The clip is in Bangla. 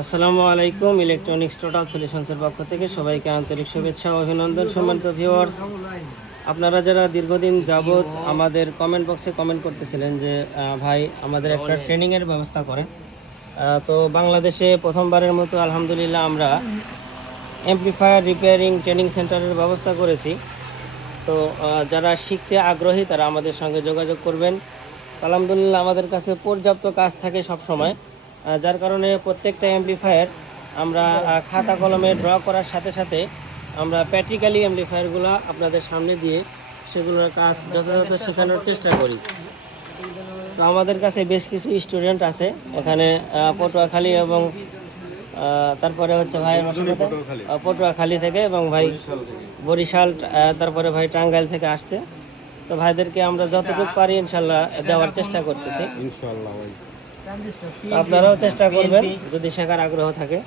আসসালামু আলাইকুম। ইলেকট্রনিক্স টোটাল সলিউশনসের পক্ষ থেকে সবাইকে আন্তরিক শুভেচ্ছা ও অভিনন্দন। সম্মানিত ভিউয়ার্স, আপনারা যারা দীর্ঘদিন যাবৎ আমাদের কমেন্ট বক্সে কমেন্ট করতেছিলেন যে ভাই আমাদের একটা ট্রেনিংয়ের ব্যবস্থা করেন, তো বাংলাদেশে প্রথমবারের মতো আলহামদুলিল্লাহ আমরা অ্যাম্প্লিফায়ার রিপেয়ারিং ট্রেনিং সেন্টারের ব্যবস্থা করেছি। তো যারা শিখতে আগ্রহী তারা আমাদের সঙ্গে যোগাযোগ করবেন। আলহামদুলিল্লাহ আমাদের কাছে পর্যাপ্ত কাজ থাকে সব সময়, যার কারণে প্রত্যেকটা অ্যাম্প্লিফায়ার আমরা খাতা কলমে ড্র করার সাথে সাথে আমরা প্র্যাকটিক্যালি অ্যাম্প্লিফায়ারগুলো আপনাদের সামনে দিয়ে সেগুলোর কাজ যথাযথ শেখানোর চেষ্টা করি। তো আমাদের কাছে বেশ কিছু স্টুডেন্ট আছে এখানে পটুয়াখালী এবং তারপরে হচ্ছে ভাই পটুয়াখালী থেকে এবং ভাই বরিশাল, তারপরে ভাই টাঙ্গাইল থেকে আসছে। তো ভাইদেরকে আমরা যতটুকু পারি ইনশাল্লাহ দেওয়ার চেষ্টা করতেছি। ইনশাআল্লাহ ভাই। আপনারাও চেষ্টা করবেন যদি শেখার আগ্রহ থাকে।